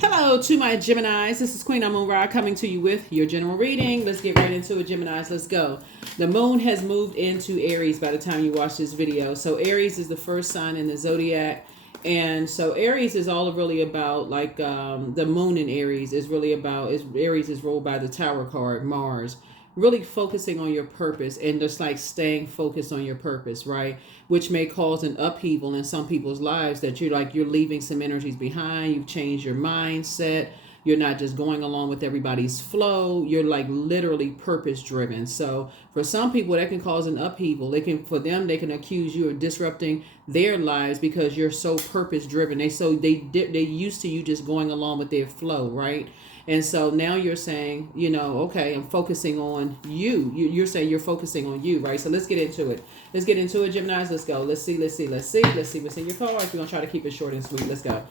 Hello to my Geminis. This is Queen Amun Ra coming to you with your general reading. Let's get right into it, Geminis. Let's go. The moon has moved into Aries by the time you watch this video. So Aries is the first sign in the zodiac. And so Aries is all really about the moon in Aries is really about Aries is ruled by the Tower card, Mars. Really focusing on your purpose and just like staying focused on your purpose, right? Which may cause an upheaval in some people's lives that you're leaving some energies behind. You've changed your mindset. You're not just going along with everybody's flow. You're like literally purpose driven. So for some people that can cause an upheaval. They can accuse you of disrupting their lives because you're so purpose driven. They used to you just going along with their flow, right? And so now you're saying, okay, I'm focusing on you. You're saying you're focusing on you, right? So let's get into it. Geminis. Let's go. Let's see what's in your cards. We're going to try to keep it short and sweet. Let's go.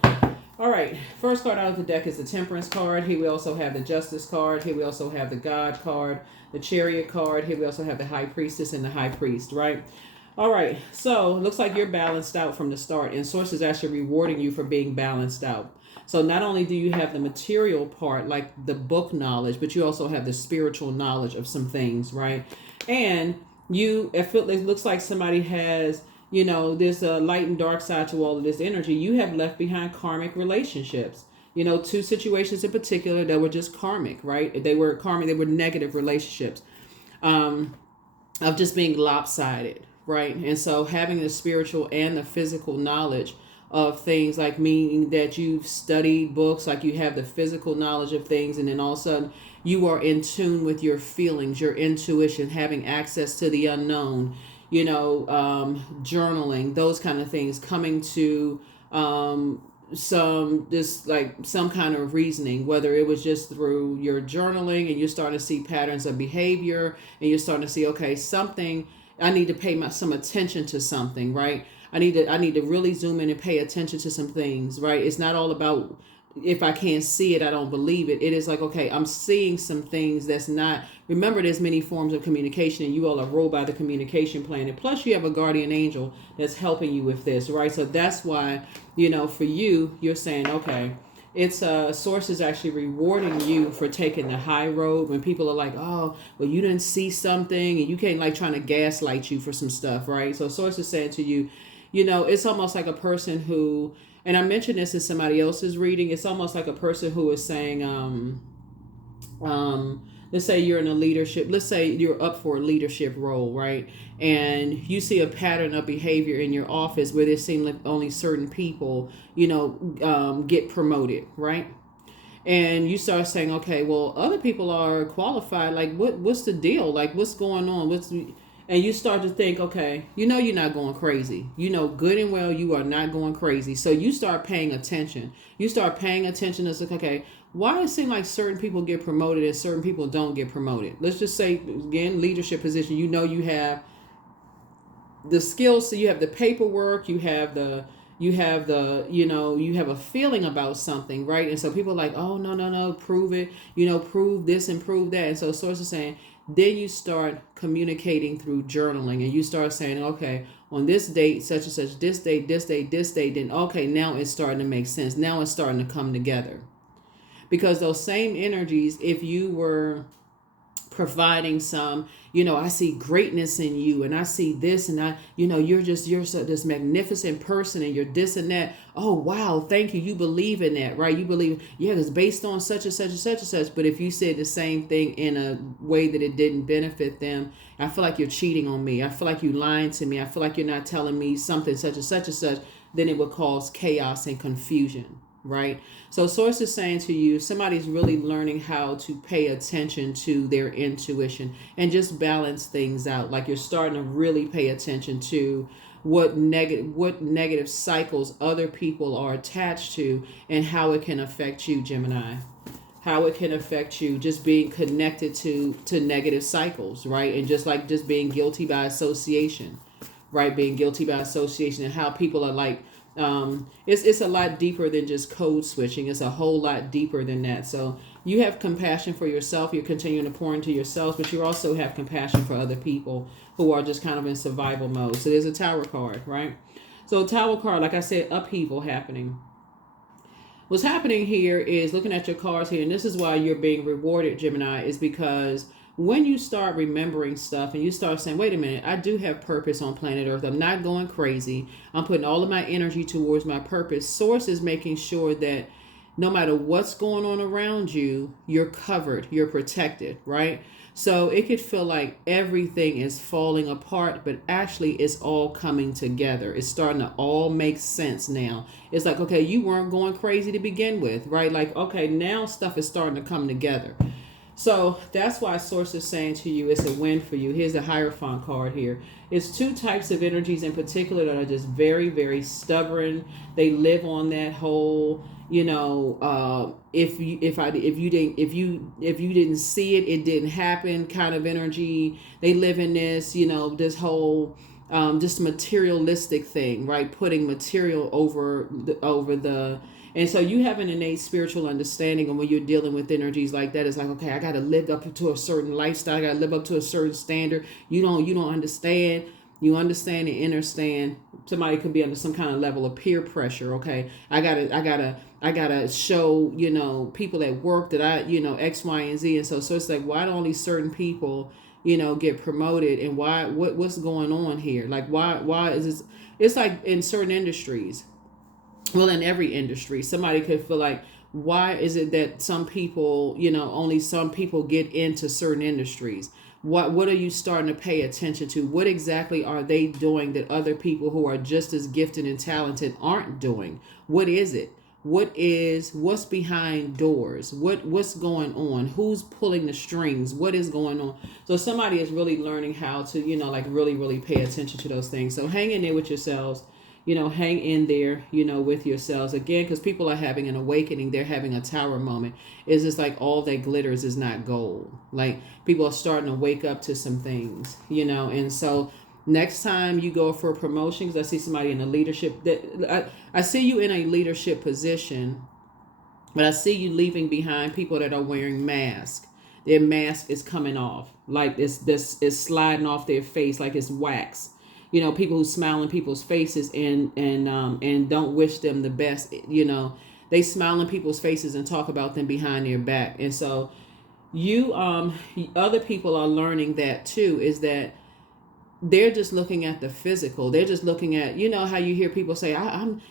All right. First card out of the deck is the Temperance card. Here we also have the Justice card. Here we also have the God card, the Chariot card. Here we also have the High Priestess and the High Priest, right? All right. So it looks like you're balanced out from the start, and Source is actually rewarding you for being balanced out. So not only do you have the material part, like the book knowledge, but you also have the spiritual knowledge of some things, right? And it looks like somebody has, there's a light and dark side to all of this energy. You have left behind karmic relationships. Two situations in particular that were just karmic, right? They were karmic. They were negative relationships of just being lopsided, right? And so having the spiritual and the physical knowledge of things, like meaning that you've studied books, like you have the physical knowledge of things, and then all of a sudden you are in tune with your feelings, your intuition, having access to the unknown, journaling, those kind of things, coming to some kind of reasoning, whether it was just through your journaling and you're starting to see patterns of behavior and you're starting to see, okay, something, I need to pay some attention to something, right? I need to really zoom in and pay attention to some things, right? It's not all about, if I can't see it, I don't believe it. It is like, okay, I'm seeing some things that's not. Remember, there's many forms of communication, and you all are ruled by the communication planet. Plus, you have a guardian angel that's helping you with this, right? So that's why, for you, you're saying, okay, it's Source is actually rewarding you for taking the high road when people are like, oh, well, you didn't see something, and you can't like trying to gaslight you for some stuff, right? So Source is saying to you, it's almost like a person who, and I mentioned this in somebody else's reading, it's almost like a person who is saying, let's say you're in a leadership, let's say you're up for a leadership role, right? And you see a pattern of behavior in your office where there seem like only certain people, get promoted, right? And you start saying, okay, well, other people are qualified. Like, what's the deal? Like, what's going on? And you start to think, okay, you're not going crazy. Good and well, you are not going crazy. So you start paying attention. You start paying attention to, like, okay, why does it seem like certain people get promoted and certain people don't get promoted? Let's just say, again, leadership position. You have the skills, so you have the paperwork, you have a feeling about something, right? And so people are like, oh, no, prove it, prove this and prove that. And so Source is saying, then you start communicating through journaling, and you start saying, okay, on this date, such and such, this date, then okay, now it's starting to make sense. Now it's starting to come together. Because those same energies, if you were providing some, I see greatness in you, and I see this, and you're so this magnificent person, and you're this and that. Oh, wow, thank you. You believe in that, right? You believe, yeah, it's based on such and such and such and such. But if you said the same thing in a way that it didn't benefit them, I feel like you're cheating on me. I feel like you're lying to me. I feel like you're not telling me something such and such and such. Then it would cause chaos and confusion. Right? So Source is saying to you, somebody's really learning how to pay attention to their intuition and just balance things out. Like you're starting to really pay attention to what negative cycles other people are attached to and how it can affect you, Gemini. How it can affect you just being connected to negative cycles, right? And just being guilty by association, right? Being guilty by association, and how people are like, it's a lot deeper than just code switching. It's a whole lot deeper than that. So you have compassion for yourself. You're continuing to pour into yourself, but you also have compassion for other people who are just kind of in survival mode. So there's a Tower card, right? So Tower card, like I said, upheaval happening. What's happening here is looking at your cards here, and this is why you're being rewarded, Gemini, is because when you start remembering stuff and you start saying, wait a minute, I do have purpose on planet Earth. I'm not going crazy. I'm putting all of my energy towards my purpose. Source is making sure that no matter what's going on around you, you're covered, you're protected, right? So it could feel like everything is falling apart, but actually it's all coming together. It's starting to all make sense now. It's like, okay, you weren't going crazy to begin with, right? Like, okay, now stuff is starting to come together. So that's why Source is saying to you, it's a win for you. Here's the Hierophant card here. It's two types of energies in particular that are just very, very stubborn. They live on that whole, if you didn't see it, it didn't happen kind of energy. They live in this, this whole just materialistic thing, right? Putting material over the and so you have an innate spiritual understanding, and when you're dealing with energies like that, it's like, okay, I got to live up to a certain lifestyle. I got to live up to a certain standard. You don't understand. You understand and understand. Somebody could be under some kind of level of peer pressure. Okay, I gotta show, people at work that X, Y, and Z. And so it's like, why do only certain people, get promoted, and what's going on here? Like, why is this? It's like in certain industries. Well, in every industry, somebody could feel like, why is it that some people, only some people get into certain industries? What are you starting to pay attention to? What exactly are they doing that other people who are just as gifted and talented aren't doing? What is it? What's behind doors? What's going on? Who's pulling the strings? What is going on? So somebody is really learning how to, really, really pay attention to those things. So hang in there with yourselves. Hang in there, with yourselves again, because people are having an awakening. They're having a tower moment. It's just like all that glitters is not gold. Like people are starting to wake up to some things, and so next time you go for a promotion, because I see somebody in a leadership, I see you in a leadership position, but I see you leaving behind people that are wearing masks. Their mask is coming off, like this is sliding off their face like it's wax. People who smile in people's faces and don't wish them the best. They smile in people's faces and talk about them behind their back. And so other people are learning that too, is that they're just looking at the physical. They're just looking at, how you hear people say, I'm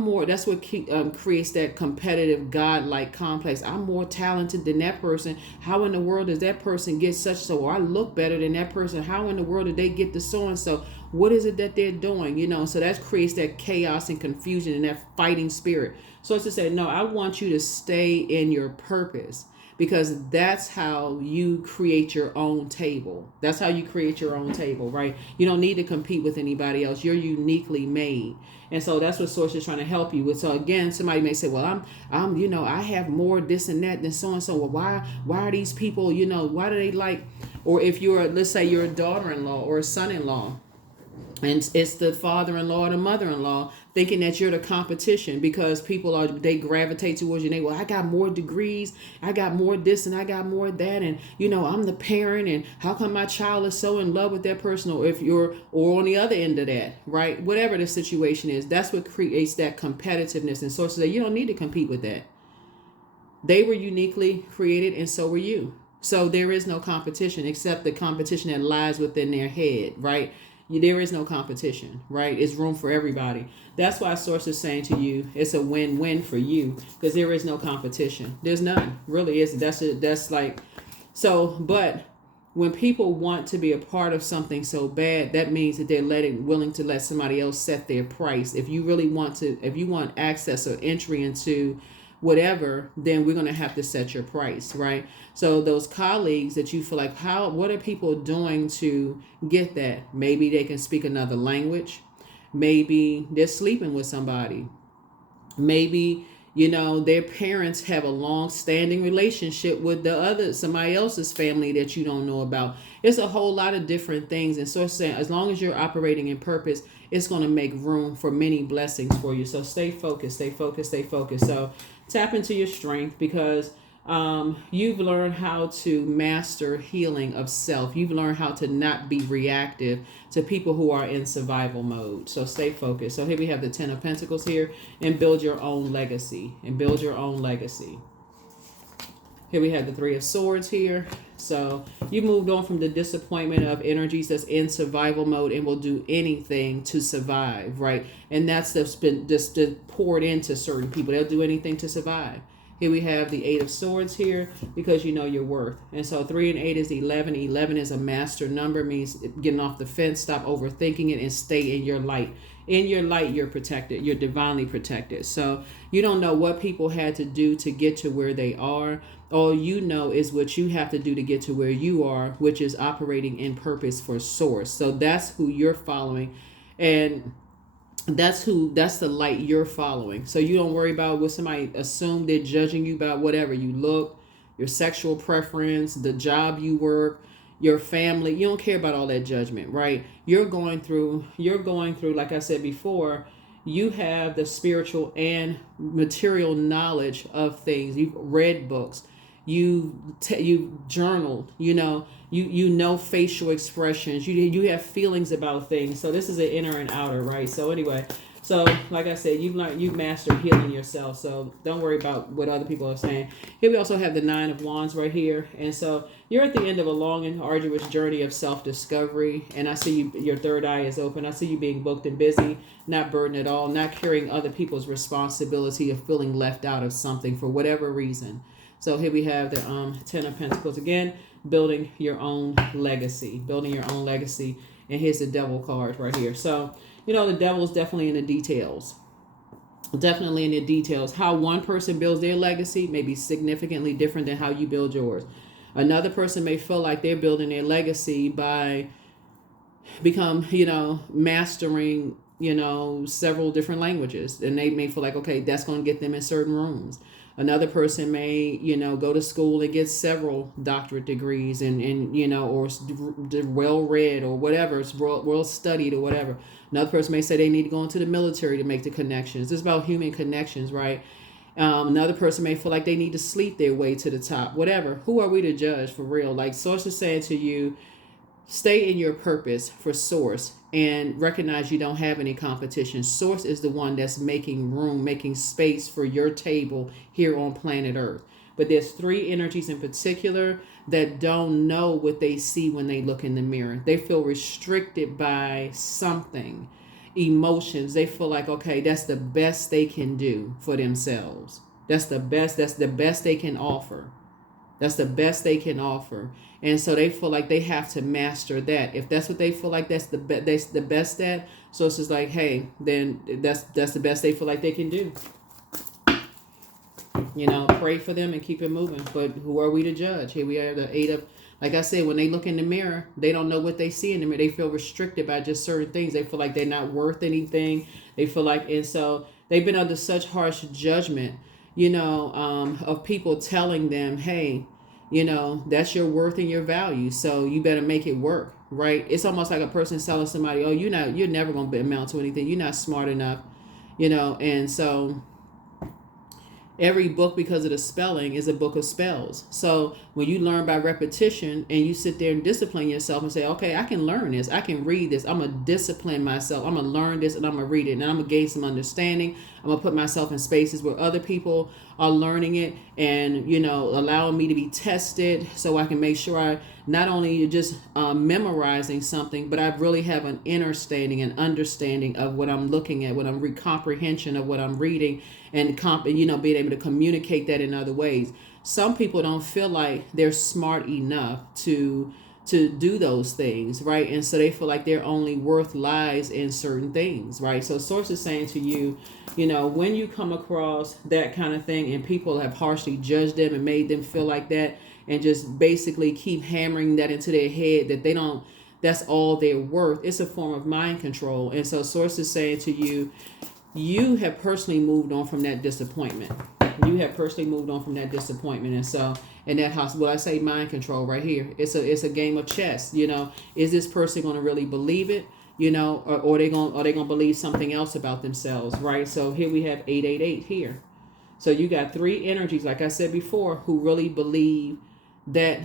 more, that's what creates that competitive God-like complex. I'm more talented than that person. How in the world does that person get such, so I look better than that person? How in the world did they get the so-and-so? What is it that they're doing? So that creates that chaos and confusion and that fighting spirit. So it's to say, no, I want you to stay in your purpose, because that's how you create your own table. That's how you create your own table, right? You don't need to compete with anybody else. You're uniquely made. And so that's what Source is trying to help you with. So again, somebody may say, well, I have more this and that than so-and-so. Well, why are these people, why do they like, or if let's say you're a daughter-in-law or a son-in-law, and it's the father-in-law or the mother-in-law thinking that you're the competition, because they gravitate towards you. Well, I got more degrees, I got more this, and I got more that, and I'm the parent, and how come my child is so in love with that person? Or on the other end of that, right? Whatever the situation is, that's what creates that competitiveness. And sources that you don't need to compete with that. They were uniquely created, and so were you. So there is no competition except the competition that lies within their head, right? There is no competition, right? It's room for everybody. That's why Source is saying to you, it's a win-win for you, because there is no competition. There's none, really isn't. That's like, so, but when people want to be a part of something so bad, that means that they're willing to let somebody else set their price. If you want access or entry into whatever, then we're going to have to set your price, right? So those colleagues that you feel like, what are people doing to get that? Maybe they can speak another language. Maybe they're sleeping with somebody. Maybe, their parents have a long-standing relationship with somebody else's family that you don't know about. It's a whole lot of different things. And so saying, as long as you're operating in purpose, it's going to make room for many blessings for you. So stay focused, stay focused, stay focused. So tap into your strength, because You've learned how to master healing of self. You've learned how to not be reactive to people who are in survival mode. So stay focused. So here we have the Ten of Pentacles here, and build your own legacy. And build your own legacy. Here we have the Three of Swords here. So you moved on from the disappointment of energies that's in survival mode and will do anything to survive, right? And that's been just poured into certain people. They'll do anything to survive. Here we have the Eight of Swords here, because you know your worth. And so 3 and 8 is 11. 11 is a master number, means getting off the fence, stop overthinking it, and stay in your light. In your light, you're protected. You're divinely protected. So you don't know what people had to do to get to where they are. All you know is what you have to do to get to where you are, which is operating in purpose for source. So that's who you're following. And that's the light you're following. So you don't worry about what somebody assume they're judging you about, whatever you look, your sexual preference, the job you work, your family. You don't care about all that judgment, right? You're going through, like I said before, you have the spiritual and material knowledge of things. You've read books, you've journaled, you know facial expressions, you have feelings about things. So this is an inner and outer, right? So anyway, so like I said, you've mastered healing yourself. So don't worry about what other people are saying. Here we also have the Nine of Wands right here. And so you're at the end of a long and arduous journey of self-discovery. And I see your third eye is open. I see you being booked and busy, not burdened at all, not carrying other people's responsibility of feeling left out of something for whatever reason. So here we have the Ten of Pentacles again, building your own legacy, And here's the Devil card right here. So, the devil is definitely in the details. Definitely in the details. How one person builds their legacy may be significantly different than how you build yours. Another person may feel like they're building their legacy by mastering, several different languages. And they may feel like, okay, that's going to get them in certain rooms. Another person may, go to school and get several doctorate degrees and or well read or whatever, it's well studied or whatever. Another person may say they need to go into the military to make the connections. It's about human connections, right? Another person may feel like they need to sleep their way to the top, whatever. Who are we to judge, for real? Like Source is saying to you, stay in your purpose for Source and recognize you don't have any competition. Source is the one that's making room, making space for your table here on planet Earth. But there's 3 energies in particular that don't know what they see when they look in the mirror. They feel restricted by something, emotions. They feel like, okay, that's the best they can do for themselves. That's the best they can offer. That's the best they can offer. And so they feel like they have to master that. If that's what they feel like that's the best at, so it's just like, hey, then that's the best they feel like they can do. Pray for them and keep it moving. But who are we to judge? Here we have the Eight of, like I said, when they look in the mirror, they don't know what they see in the mirror. They feel restricted by just certain things. They feel like they're not worth anything. They feel like, and so they've been under such harsh judgment, of people telling them, hey, that's your worth and your value. So you better make it work, right? It's almost like a person telling somebody, oh, you're never going to amount to anything. You're not smart enough, and so every book, because of the spelling, is a book of spells. So when you learn by repetition and you sit there and discipline yourself and say, okay, I can learn this. I can read this. I'm going to discipline myself. I'm going to learn this and I'm going to read it. And I'm going to gain some understanding. I'm going to put myself in spaces where other people are learning it and, allowing me to be tested so I can make sure I not only just memorizing something, but I really have an understanding of what I'm looking at, comprehension of what I'm reading, and being able to communicate that in other ways. Some people don't feel like they're smart enough to do those things, right? And so they feel like their only worth lies in certain things, right? So Source is saying to you, when you come across that kind of thing and people have harshly judged them and made them feel like that, and just basically keep hammering that into their head that that's all they're worth, it's a form of mind control. And so Source is saying to you, you have personally moved on from that disappointment. And so in that house, I say mind control right here. It's a game of chess. Is this person going to really believe it? Or are they going to believe something else about themselves, right? So here we have 888 here. So you got three energies, like I said before, who really believe that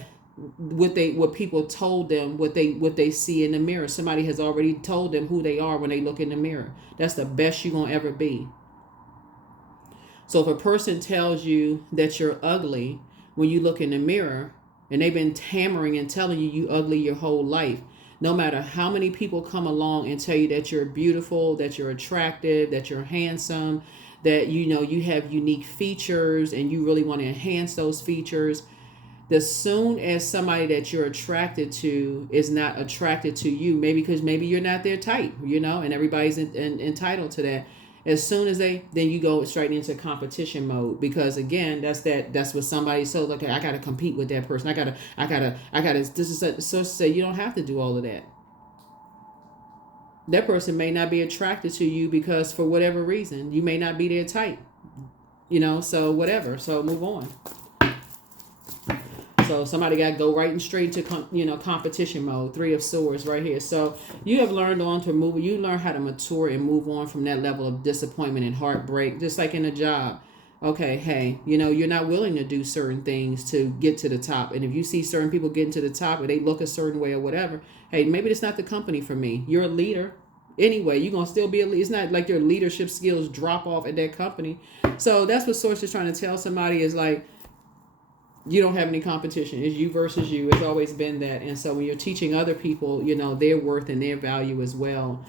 what people told them, what they see in the mirror. Somebody has already told them who they are when they look in the mirror. That's the best you're gonna ever be. So if a person tells you that you're ugly when you look in the mirror, and they've been hammering and telling you you ugly your whole life, no matter how many people come along and tell you that you're beautiful, that you're attractive, that you're handsome, that you have unique features and you really want to enhance those features, as soon as somebody that you're attracted to is not attracted to you, maybe because maybe you're not their type, and everybody's entitled to that. As soon as then you go straight into competition mode, because again, that's what somebody, so okay, I gotta compete with that person. I gotta this is so to say, you don't have to do all of that. That person may not be attracted to you because for whatever reason, you may not be their type, so whatever. So move on. So somebody got to go right and straight into competition mode. 3 of Swords right here. So you have learned on to move. You learn how to mature and move on from that level of disappointment and heartbreak. Just like in a job. Okay, hey, you're not willing to do certain things to get to the top. And if you see certain people getting to the top or they look a certain way or whatever, hey, maybe it's not the company for me. You're a leader. Anyway, you're going to still be a leader. It's not like your leadership skills drop off at that company. So that's what Source is trying to tell somebody is like, you don't have any competition. It's you versus you. It's always been that. And so when you're teaching other people, their worth and their value as well.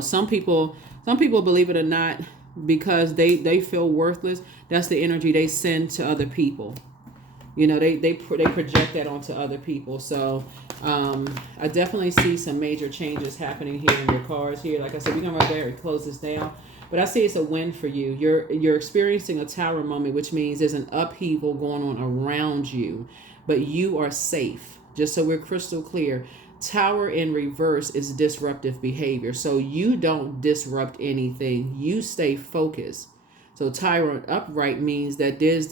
Some people, believe it or not, because they feel worthless, that's the energy they send to other people. They project that onto other people. So I definitely see some major changes happening here in your cards here. Like I said, we're going to right there and close this down. But I see it's a win for you. You're experiencing a tower moment, which means there's an upheaval going on around you, but you are safe. Just so we're crystal clear, tower in reverse is disruptive behavior. So you don't disrupt anything. You stay focused. So tower upright means that there's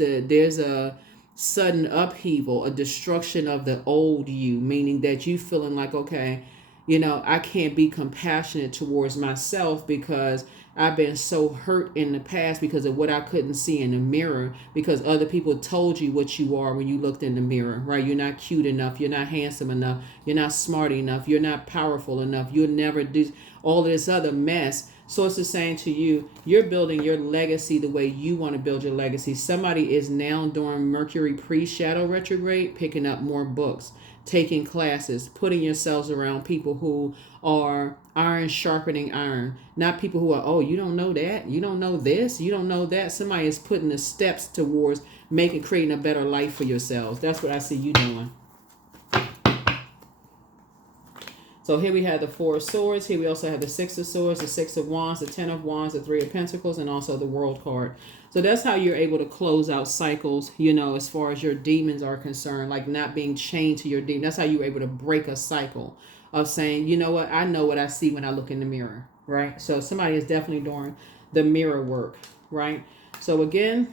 a sudden upheaval, a destruction of the old you, meaning that you feeling like, okay, I can't be compassionate towards myself because I've been so hurt in the past because of what I couldn't see in the mirror, because other people told you what you are when you looked in the mirror, right? You're not cute enough. You're not handsome enough. You're not smart enough. You're not powerful enough. You'll never do all this other mess. So it's the saying to you, you're building your legacy the way you want to build your legacy. Somebody is now during Mercury pre-shadow retrograde, picking up more books, taking classes, putting yourselves around people who are iron sharpening iron, not people who are, oh, you don't know that, you don't know this, you don't know that. Somebody is putting the steps towards creating a better life for yourselves. That's what I see you doing. So here we have the 4 of Swords. Here we also have the 6 of Swords, the 6 of Wands, the 10 of Wands, the 3 of Pentacles, and also the World card. So that's how you're able to close out cycles, as far as your demons are concerned, like not being chained to your demon. That's how you're able to break a cycle of saying, you know what, I know what I see when I look in the mirror, right? So somebody is definitely doing the mirror work, right? So again,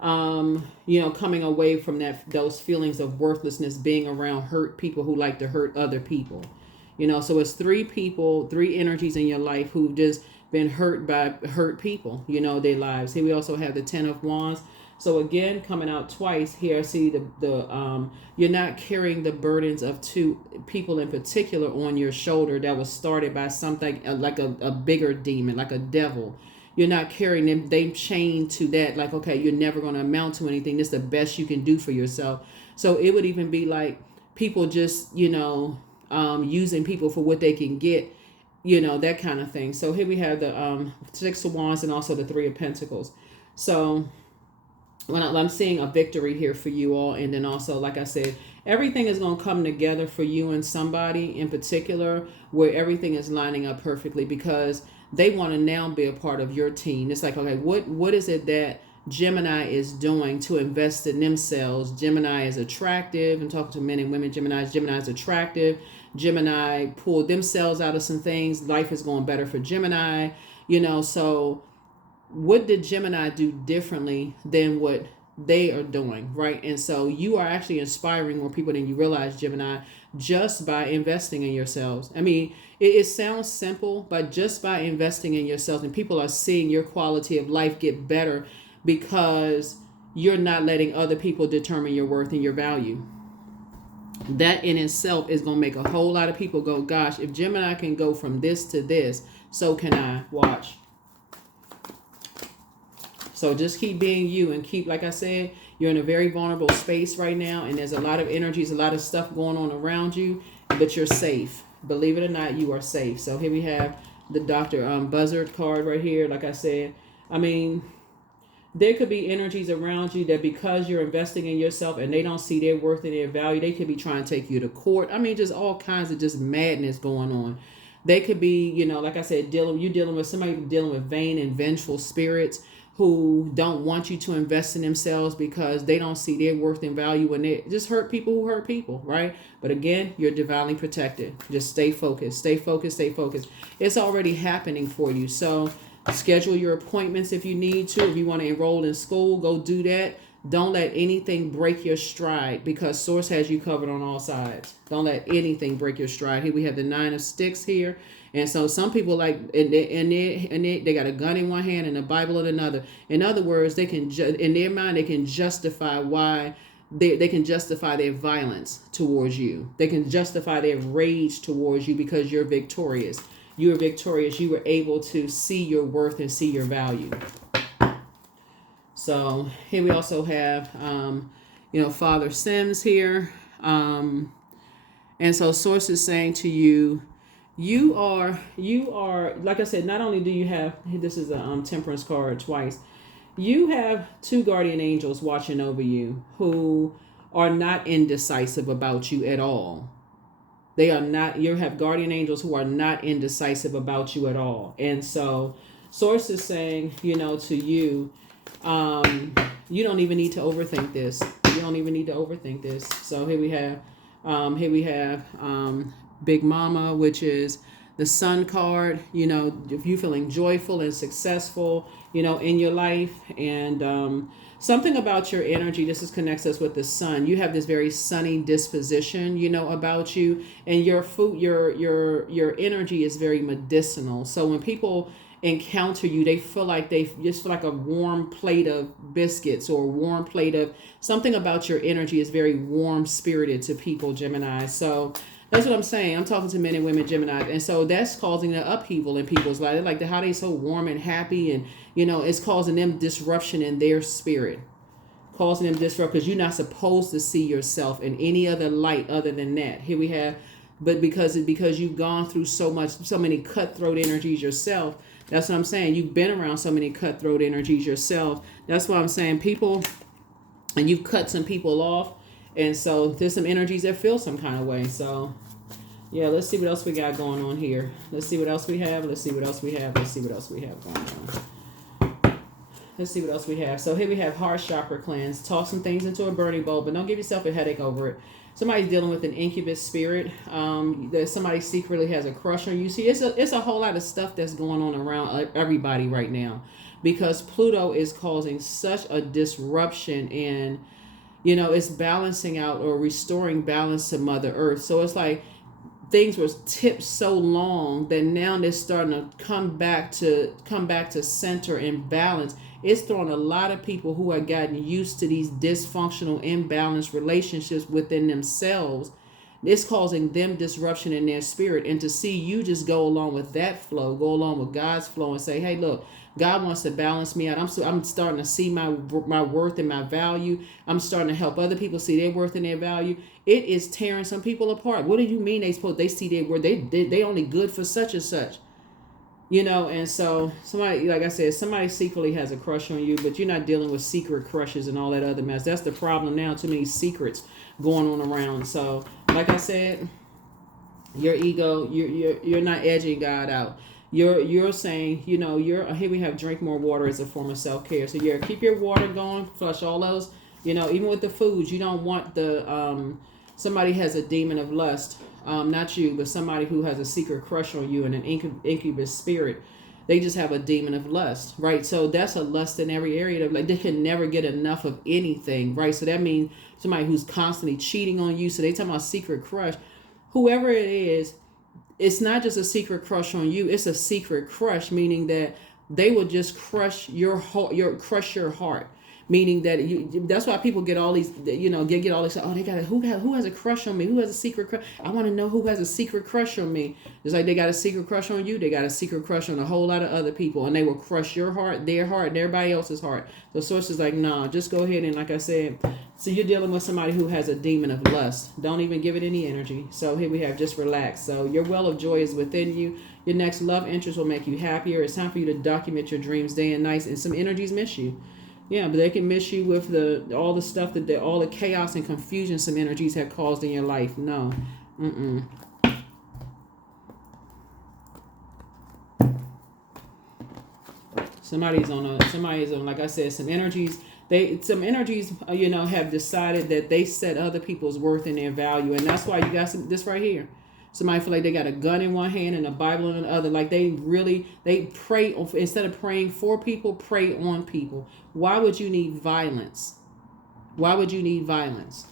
coming away from those feelings of worthlessness, being around hurt people who like to hurt other people, so it's 3 people, 3 energies in your life who've just been hurt by hurt people, their lives. Here we also have the 10 of Wands. So again, coming out twice here, I see the you're not carrying the burdens of 2 people in particular on your shoulder that was started by something like a bigger demon, like a devil. You're not carrying them. They chained to that, like, okay, you're never going to amount to anything. This is the best you can do for yourself. So it would even be like people just, using people for what they can get, that kind of thing. So here we have the 6 of Wands and also the 3 of Pentacles. So when I'm seeing a victory here for you all. And then also, like I said, everything is going to come together for you and somebody in particular where everything is lining up perfectly because they want to now be a part of your team. It's like, okay, what is it that Gemini is doing to invest in themselves? Gemini is attractive. I'm talking to men and women. Gemini is attractive. Gemini pulled themselves out of some things. Life is going better for Gemini. So what did Gemini do differently than what they are doing, right? And so you are actually inspiring more people than you realize, Gemini, just by investing in yourselves. I mean, it sounds simple, but just by investing in yourself, and people are seeing your quality of life get better because you're not letting other people determine your worth and your value. That in itself is going to make a whole lot of people go, gosh, if Gemini can go from this to this, so can I. Watch. So just keep being you and keep, like I said, you're in a very vulnerable space right now, and there's a lot of energies, a lot of stuff going on around you, but you're safe. Believe it or not, you are safe. So here we have the Dr. Buzzard card right here. Like I said, I mean, there could be energies around you that because you're investing in yourself and they don't see their worth and their value, they could be trying to take you to court. I mean, just all kinds of just madness going on. They could be, you know, like I said, dealing with somebody dealing with vain and vengeful spirits who don't want you to invest in themselves because they don't see their worth and value, and they just hurt people who hurt people, right? But again, you're divinely protected. Just stay focused, stay focused, stay focused. It's already happening for you. So schedule your appointments if you need to. If you want to enroll in school, go do that. Don't let anything break your stride, because Source has you covered on all sides. Don't let anything break your stride. Here we have the 9 of Sticks here. And so some people like, they got a gun in one hand and a Bible in another. In other words, they can, in their mind, they can justify why they can justify their violence towards you. They can justify their rage towards you because you're victorious. You are victorious. You were able to see your worth and see your value. So here we also have, Father Sims here. And so Source is saying to you, you are, like I said, not only do you have, this is a Temperance card twice, you have 2 guardian angels watching over you who are not indecisive about you at all. They are not, you have guardian angels who are not indecisive about you at all. And so Source is saying, to you, you don't even need to overthink this. You don't even need to overthink this. So here we have Big Mama, which is the Sun card. If you're feeling joyful and successful, in your life, and something about your energy, connects us with the Sun. You have this very sunny disposition, about you, and your energy is very medicinal. So when people encounter you, they feel like a warm plate of biscuits or a warm plate of something. About your energy is very warm spirited to people, Gemini. So that's what I'm saying. I'm talking to men and women, Gemini. And so that's causing an upheaval in people's life. They're like, how they so warm and happy, and it's causing them disruption in their spirit, causing them disrupt, because you're not supposed to see yourself in any other light other than that. Here we have, but because you've gone through so many cutthroat energies yourself. That's what I'm saying. You've been around so many cutthroat energies yourself. That's why I'm saying people, and you've cut some people off. And so there's some energies that feel some kind of way. So yeah, let's see what else we got going on here. Let's see what else we have. Let's see what else we have. Let's see what else we have going on. Let's see what else we have. So here we have heart chakra cleanse. Toss some things into a burning bowl, but don't give yourself a headache over it. Somebody's dealing with an incubus spirit. That somebody secretly has a crush on you. See, it's a whole lot of stuff that's going on around everybody right now, because Pluto is causing such a disruption in, it's balancing out or restoring balance to Mother Earth. So it's like things were tipped so long that now they're starting to come back to center and balance. It's throwing a lot of people who have gotten used to these dysfunctional, imbalanced relationships within themselves. It's causing them disruption in their spirit. And to see you just go along with that flow, go along with God's flow and say, hey, look, God wants to balance me out. I'm starting to see my worth and my value. I'm starting to help other people see their worth and their value. It is tearing some people apart. What do you mean they see their worth? They only good for such and such. And so somebody, like I said, somebody secretly has a crush on you, but you're not dealing with secret crushes and all that other mess. That's the problem now. Too many secrets going on around. So like I said, your ego, you're not edging God out. You're saying, here we have drink more water as a form of self-care. So keep your water going, flush all those, even with the foods. You don't want somebody has a demon of lust. Not you, but somebody who has a secret crush on you and an incubus spirit. They just have a demon of lust, right? So that's a lust in every area. Like they can never get enough of anything, right? So that means somebody who's constantly cheating on you. So they talking about secret crush. Whoever it is, it's not just a secret crush on you. It's a secret crush, meaning that they will just crush your heart. Meaning that that's why people get all these, get all this. Oh, they got who has a crush on me? Who has a secret crush? I want to know who has a secret crush on me. It's like they got a secret crush on you. They got a secret crush on a whole lot of other people, and they will crush your heart, their heart, and everybody else's heart. So Source is like, nah, just go ahead and, like I said, so you're dealing with somebody who has a demon of lust. Don't even give it any energy. So here we have just relax. So your well of joy is within you. Your next love interest will make you happier. It's time for you to document your dreams day and night, and some energies miss you. Yeah, but they can miss you with all the stuff all the chaos and confusion some energies have caused in your life. No. Somebody's on, like I said, some energies, have decided that they set other people's worth and their value. And that's why you got this right here. Somebody feel like they got a gun in one hand and a Bible in the other. Like they pray, instead of praying for people, pray on people. Why would you need violence? Why would you need violence?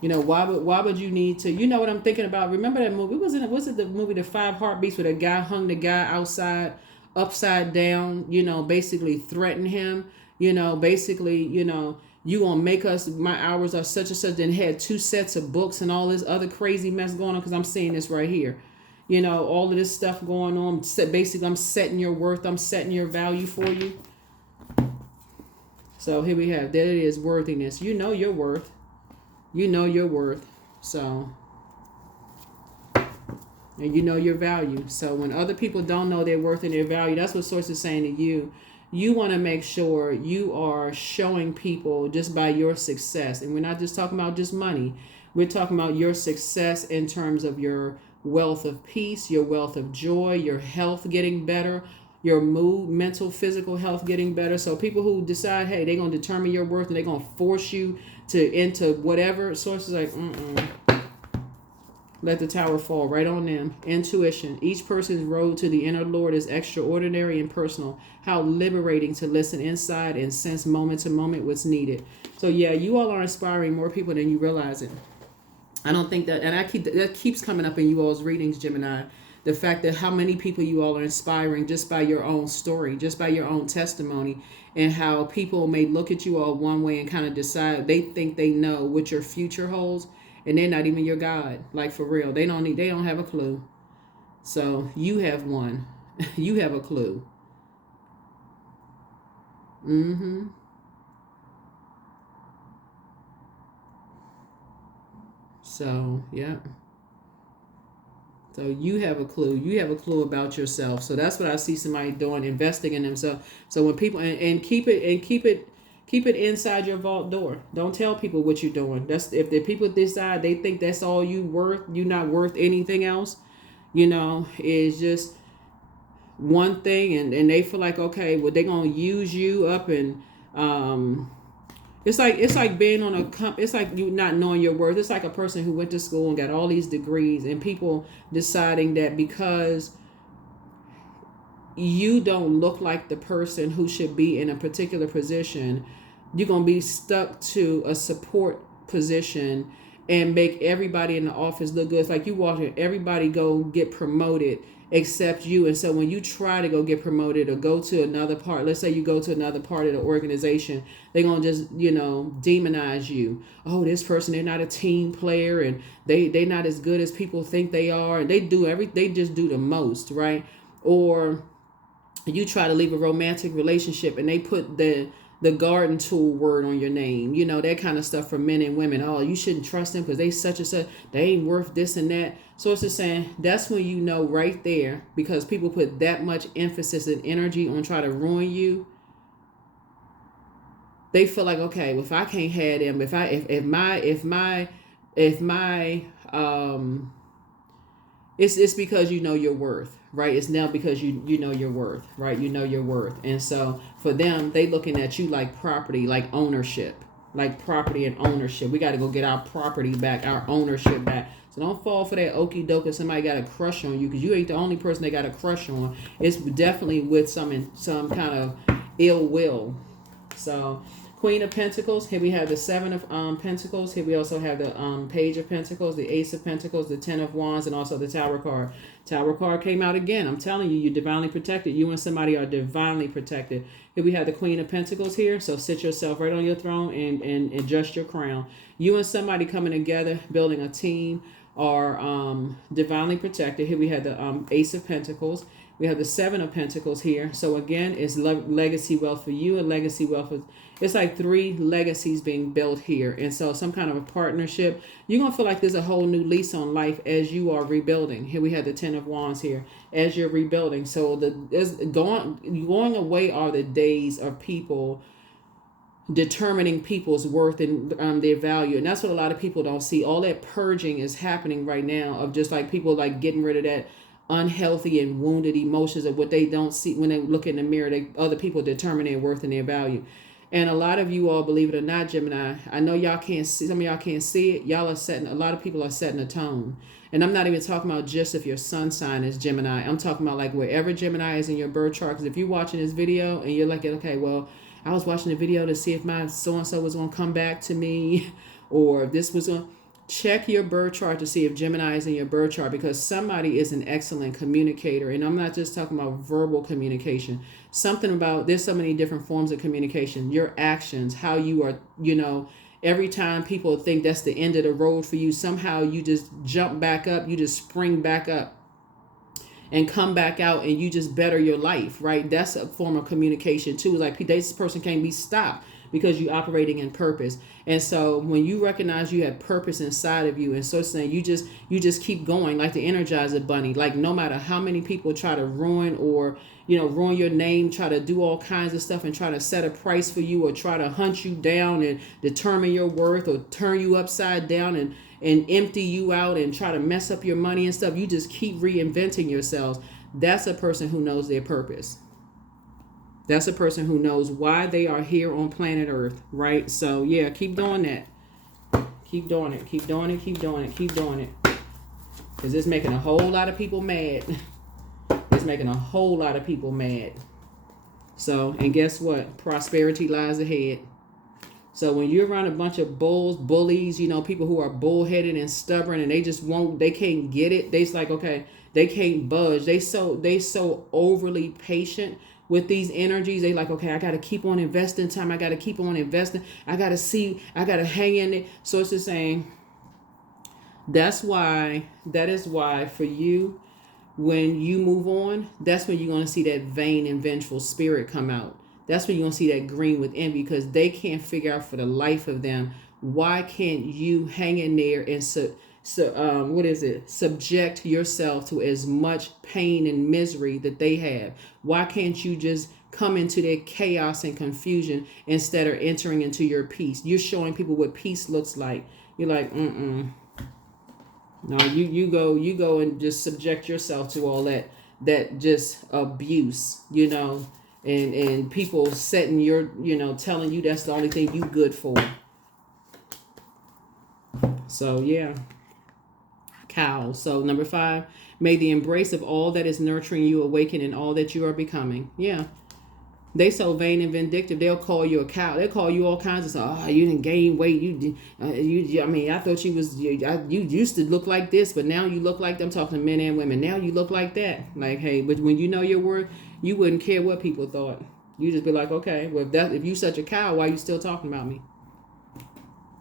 Why would you need to, what I'm thinking about? Remember that movie? Was it the movie The Five Heartbeats, where the guy hung the guy outside, upside down, basically threatened him, you gonna make us, my hours are such and such, then had 2 sets of books and all this other crazy mess going on, because I'm seeing this right here. All of this stuff going on. Basically, I'm setting your worth, I'm setting your value for you. So here we have, there it is, worthiness. You know your worth. You know your worth. So, and you know your value. So when other people don't know their worth and their value, that's what Source is saying to you. You want to make sure you are showing people just by your success. And we're not just talking about just money. We're talking about your success in terms of your wealth of peace, your wealth of joy, your health getting better, your mood, mental, physical health getting better. So people who decide, hey, they're going to determine your worth and they're going to force you into whatever, Source is like, let the tower fall right on them. Intuition. Each person's road to the inner Lord is extraordinary and personal. How liberating to listen inside and sense moment to moment what's needed. So yeah, you all are inspiring more people than you realize it. I don't think that, and that keeps coming up in you all's readings, Gemini. The fact that how many people you all are inspiring just by your own story, just by your own testimony, and how people may look at you all one way and kind of decide, they think they know what your future holds, and they're not even your God. Like, for real, they don't have a clue. So you have one. You have a clue. So, yeah. So you have a clue. You have a clue about yourself. So that's what I see somebody doing, investing in themselves. So when people, and keep it inside your vault door. Don't tell people what you're doing. That's, if the people decide they think that's all you worth, you're not worth anything else, is just one thing, and they feel like, okay, well, they're gonna use you up, and it's like being on it's like you not knowing your worth. It's like a person who went to school and got all these degrees, and people deciding that because you don't look like the person who should be in a particular position, you're going to be stuck to a support position and make everybody in the office look good. It's like you walk in, everybody go get promoted except you. And so when you try to go get promoted or go to another part, let's say you go to another part of the organization, they're going to just, demonize you. Oh, this person, they're not a team player, and they're not as good as people think they are. And they just do the most, right? Or you try to leave a romantic relationship and they put the garden tool word on your name, that kind of stuff for men and women. Oh, you shouldn't trust them because they such and such, they ain't worth this and that. So it's just saying, that's when you know right there, because people put that much emphasis and energy on trying to ruin you. They feel like, okay, well, if I can't have them, it's because you know your worth, right? It's now because you know your worth, right? You know your worth. And so for them, they looking at you like property, like ownership, like property and ownership. We got to go get our property back, our ownership back. So don't fall for that okie doke if somebody got a crush on you, because you ain't the only person they got a crush on. It's definitely with some kind of ill will. So Queen of Pentacles. Here we have the Seven of Pentacles. Here we also have the Page of Pentacles, the Ace of Pentacles, the Ten of Wands, and also the Tower card. Tower card came out again. I'm telling you, you're divinely protected. You and somebody are divinely protected. Here we have the Queen of Pentacles here. So sit yourself right on your throne and adjust your crown. You and somebody coming together, building a team, are divinely protected. Here we have the Ace of Pentacles. We have the Seven of Pentacles here. So again, it's legacy wealth for you and legacy wealth for... It's like 3 legacies being built here. And so some kind of a partnership. You're going to feel like there's a whole new lease on life as you are rebuilding. Here we have the Ten of Wands here as you're rebuilding. So going away are the days of people determining people's worth and their value. And that's what a lot of people don't see. All that purging is happening right now of just like people like getting rid of that unhealthy and wounded emotions of what they don't see when they look in the mirror. Other people determine their worth and their value. And a lot of you all, believe it or not, Gemini, I know y'all can't see, some of y'all can't see it. Y'all are setting, a lot of people are setting a tone. And I'm not even talking about just if your sun sign is Gemini. I'm talking about like wherever Gemini is in your birth chart. Because if you're watching this video and you're like, okay, well, I was watching the video to see if my so-and-so was going to come back to me, or if this was going to... Check your birth chart to see if Gemini is in your birth chart, because somebody is an excellent communicator. And I'm not just talking about verbal communication. Something about, there's so many different forms of communication. Your actions, how you are, every time people think that's the end of the road for you, somehow you just jump back up, you just spring back up and come back out and you just better your life, right? That's a form of communication too. Like, this person can't be stopped because you're operating in purpose. And so when you recognize you have purpose inside of you, and so saying you just keep going like the Energizer Bunny. Like no matter how many people try to ruin or ruin your name, try to do all kinds of stuff and try to set a price for you or try to hunt you down and determine your worth or turn you upside down and empty you out and try to mess up your money and stuff, you just keep reinventing yourselves. That's a person who knows their purpose. That's a person who knows why they are here on planet Earth, right? So yeah, keep doing that. Keep doing it. Keep doing it. Keep doing it. Keep doing it. Because it's making a whole lot of people mad. It's making a whole lot of people mad. So, and guess what? Prosperity lies ahead. So when you're around a bunch of bullies, people who are bullheaded and stubborn and they can't get it. They's like, okay, they can't budge. They so overly patient with these energies. They like, okay, I got to keep on investing time. I got to keep on investing. I got to hang in it. So it's just saying, that is why for you, when you move on, that's when you're going to see that vain and vengeful spirit come out. That's when you're going to see that green with envy, because they can't figure out for the life of them, why can't you hang in there and subject yourself to as much pain and misery that they have? Why can't you just come into their chaos and confusion instead of entering into your peace? You're showing people what peace looks like. You're like, no, you go and just subject yourself to all that just abuse, and people setting your, telling you that's the only thing you good for. So yeah. Cow. So number 5, may the embrace of all that is nurturing you awaken in all that you are becoming. Yeah. They so vain and vindictive. They'll call you a cow. They'll call you all kinds of stuff. Oh, you didn't gain weight. I thought you used to look like this, but now you look like them. Talking to men and women. Now you look like that. Like, hey, but when you know your worth, you wouldn't care what people thought. You just be like, okay, well, if you such a cow, why are you still talking about me?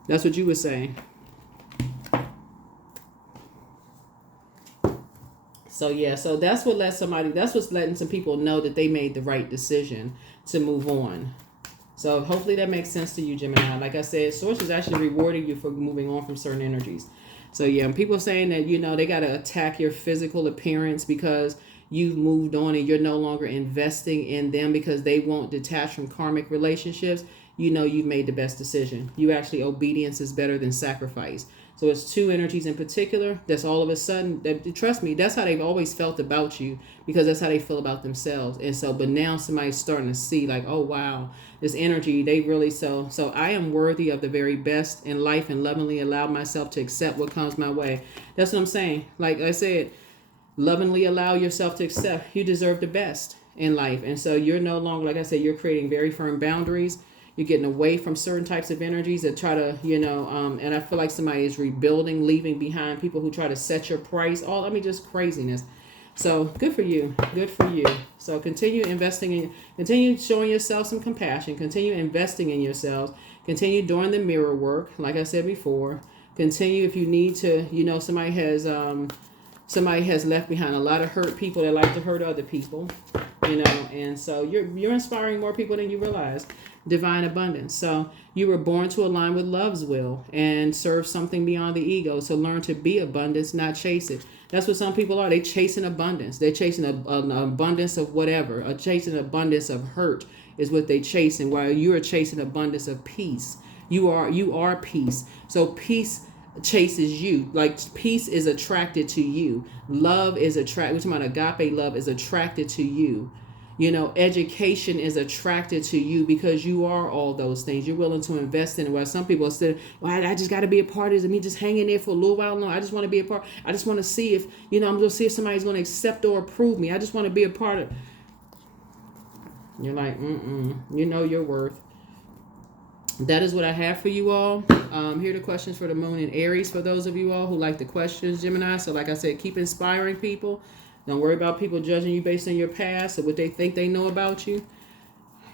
That's what you were saying. So yeah, so that's what's letting some people know that they made the right decision to move on. So hopefully that makes sense to you, Gemini. Like I said, Source is actually rewarding you for moving on from certain energies. So yeah, and people saying that, they got to attack your physical appearance because you've moved on and you're no longer investing in them because they won't detach from karmic relationships. You've made the best decision. Obedience is better than sacrifice. So it's two energies in particular that's all of a sudden, that, trust me, that's how they've always felt about you, because that's how they feel about themselves. And so, but now somebody's starting to see like, oh wow, this energy, they really, so I am worthy of the very best in life and lovingly allow myself to accept what comes my way. That's what I'm saying. Like I said, lovingly allow yourself to accept you deserve the best in life. And so you're no longer, like I said, you're creating very firm boundaries. You're getting away from certain types of energies that try to, and I feel like somebody is rebuilding, leaving behind people who try to set your price. Just craziness. So good for you. Good for you. So continue continue showing yourself some compassion. Continue investing in yourselves. Continue doing the mirror work. Like I said before, continue if you need to, somebody has left behind a lot of hurt people that like to hurt other people, and so you're inspiring more people than you realize. Divine abundance. So you were born to align with love's will and serve something beyond the ego. So learn to be abundance, not chase it. That's what some people are. They chasing abundance. They're chasing an abundance of whatever. Chasing abundance of hurt is what they chasing, while you are chasing abundance of peace. You are peace. So peace chases you. Like peace is attracted to you. Love is attracted. We're talking about agape love is attracted to you. Education is attracted to you because you are all those things. You're willing to invest in it. While some people are still, I just got to be a part of it. Me just hanging there for a little while longer. I just want to be a part. I just want to see if, I'm going to see if somebody's going to accept or approve me. I just want to be a part of it. You're like, you know your worth. That is what I have for you all. Here are the questions for the moon in Aries for those of you all who like the questions, Gemini. So like I said, keep inspiring people. Don't worry about people judging you based on your past or what they think they know about you.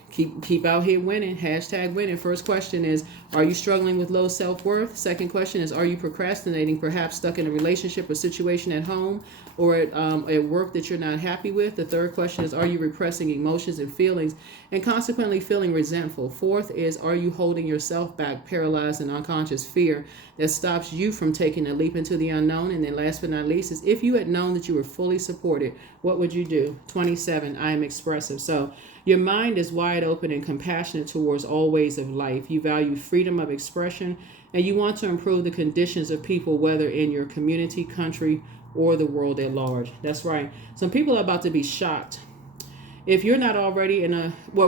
Keep out here winning. # winning. First question is, are you struggling with low self-worth? Second question is, are you procrastinating, perhaps stuck in a relationship or situation at home or at work that you're not happy with? The third question is, are you repressing emotions and feelings and consequently feeling resentful? Fourth is, are you holding yourself back, paralyzed in unconscious fear that stops you from taking a leap into the unknown? And then last but not least is, if you had known that you were fully supported, what would you do? 27, I am expressive. So your mind is wide open and compassionate towards all ways of life. You value freedom of expression, and you want to improve the conditions of people, whether in your community, country, or the world at large. That's right. Some people are about to be shocked. If you're not already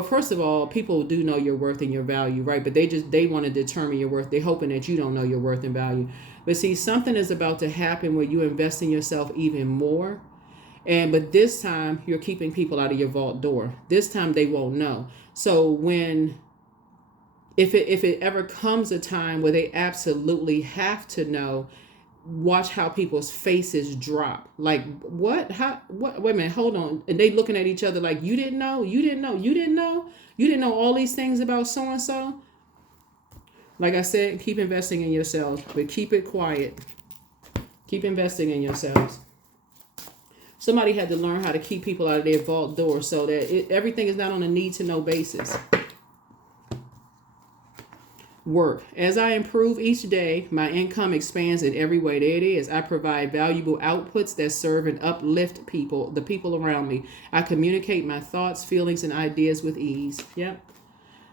first of all, people do know your worth and your value, right? But they want to determine your worth. They're hoping that you don't know your worth and value. But see, something is about to happen where you invest in yourself even more. But this time you're keeping people out of your vault door. This time they won't know. So if it ever comes a time where they absolutely have to know, watch how people's faces drop. Like, what? What? Wait a minute, hold on. And they looking at each other like, you didn't know? You didn't know? You didn't know? You didn't know all these things about so-and-so? Like I said, keep investing in yourselves, but keep it quiet. Keep investing in yourselves. Somebody had to learn how to keep people out of their vault door so that everything is not on a need-to-know basis. Work. As I improve each day, my income expands in every way. There it is. I provide valuable outputs that serve and uplift the people around me. I communicate my thoughts, feelings, and ideas with ease. Yep.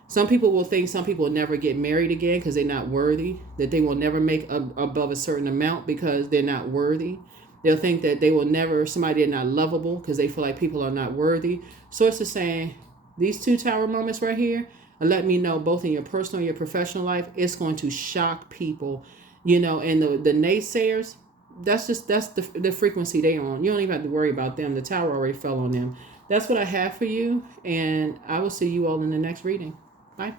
Some people will think some people will never get married again because they're not worthy, that they will never make above a certain amount because they're not worthy. They'll think that they will never, somebody is not lovable because they feel like people are not worthy. So it's just saying, these two tower moments right here, let me know both in your personal and your professional life, it's going to shock people, and the naysayers, that's the frequency they on. You don't even have to worry about them. The tower already fell on them. That's what I have for you. And I will see you all in the next reading. Bye.